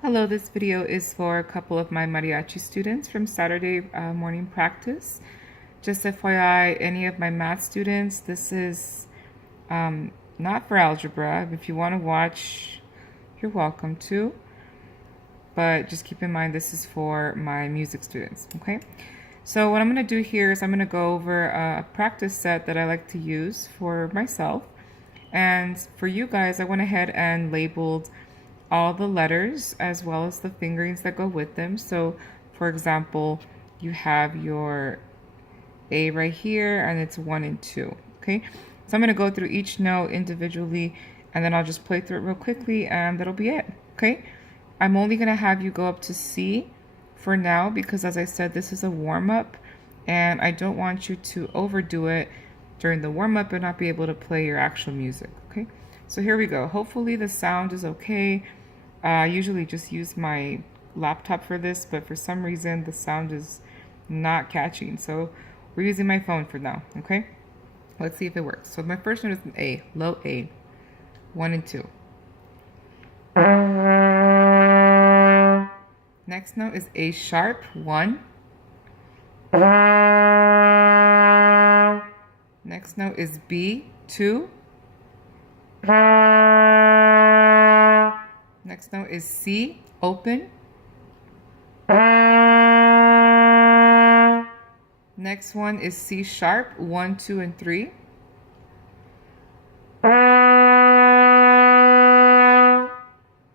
Hello, this video is for a couple of my mariachi students from Saturday morning practice. Just FYI, any of my math students, this is not for algebra. If you want to watch, you're welcome to. But just keep in mind this is for my music students, okay? So what I'm going to do here is I'm going to go over a practice set that I like to use for myself. And for you guys, I went ahead and labeled all the letters as well as the fingerings that go with them. So for example, you have your A right here and it's 1 and 2. Okay, so I'm going to go through each note individually and then I'll just play through it real quickly and that'll be it. Okay, I'm only going to have you go up to C for now because, as I said, this is a warm-up and I don't want you to overdo it during the warm-up and not be able to play your actual music. Okay, so here we go. Hopefully the sound is okay. I usually just use my laptop for this, but for some reason the sound is not catching. So we're using my phone for now, okay? Let's see if it works. So my first one is an A, low A, 1 and 2. Next note is A sharp, 1. Next note is B, 2. Next note is C, open. Next one is C sharp, 1, 2, and 3.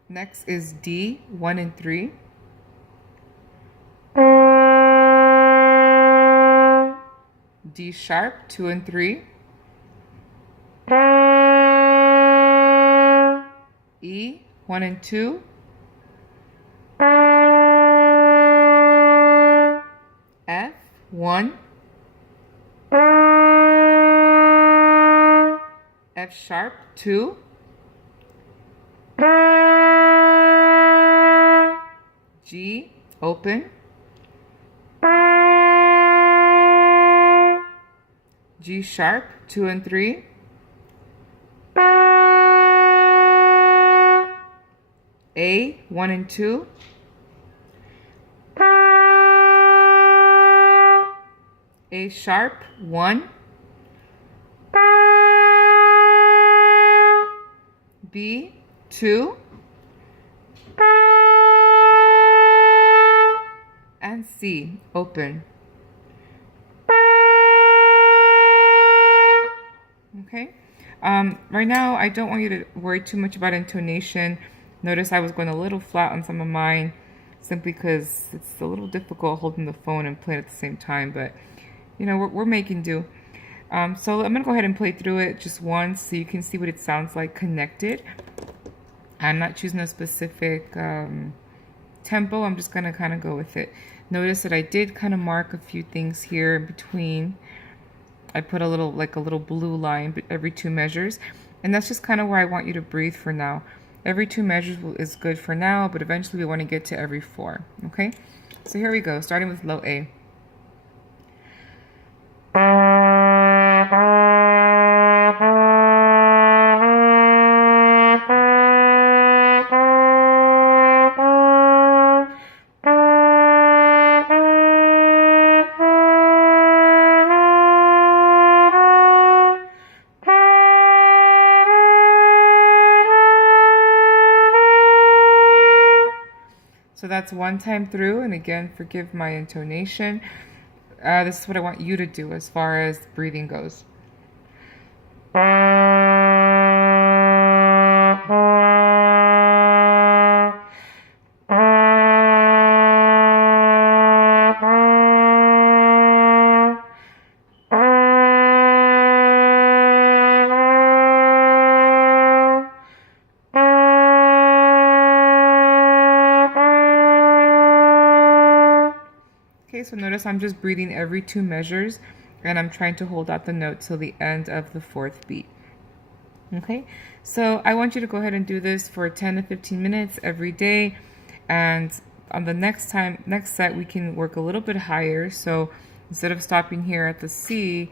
Next is D, 1 and 3. D sharp, 2 and 3. E, 1 and 2. F, 1. F sharp, 2. G, open. G sharp, 2 and 3. A, 1 and 2. A sharp, 1. B, 2. And C, open. Okay. Right now, I don't want you to worry too much about intonation. Notice I was going a little flat on some of mine simply because it's a little difficult holding the phone and playing at the same time, but you know, we're making do. So I'm going to go ahead and play through it just once so you can see what it sounds like connected. I'm not choosing a specific tempo. I'm just going to kind of go with it. Notice that I did kind of mark a few things here in between. I put a little blue line every 2 measures, and that's just kind of where I want you to breathe for now. Every 2 measures is good for now, but eventually we want to get to every 4, okay? So here we go, starting with low A. So that's 1 time through, and again, forgive my intonation. This is what I want you to do as far as breathing goes. Okay, so notice I'm just breathing every 2 measures and I'm trying to hold out the note till the end of the 4th beat. Okay, so I want you to go ahead and do this for 10 to 15 minutes every day, and on the next set we can work a little bit higher. So instead of stopping here at the C,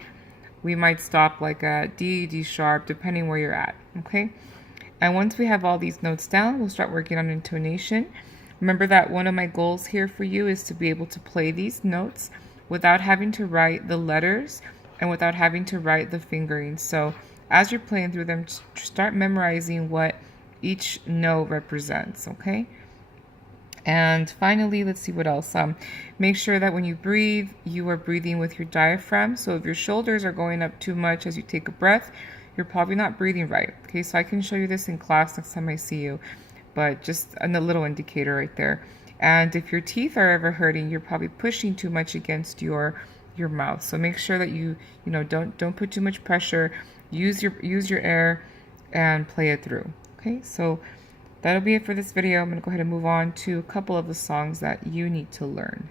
we might stop like at D, D sharp, depending where you're at. Okay, and once we have all these notes down, we'll start working on intonation. Remember that one of my goals here for you is to be able to play these notes without having to write the letters and without having to write the fingering. So as you're playing through them, start memorizing what each note represents, okay? And finally, let's see what else. Make sure that when you breathe, you are breathing with your diaphragm. So if your shoulders are going up too much as you take a breath, you're probably not breathing right. Okay, so I can show you this in class next time I see you, but just a little indicator right there. And if your teeth are ever hurting, you're probably pushing too much against your mouth. So make sure that you don't put too much pressure. Use your air and play it through. Okay, so that'll be it for this video. I'm going to go ahead and move on to a couple of the songs that you need to learn.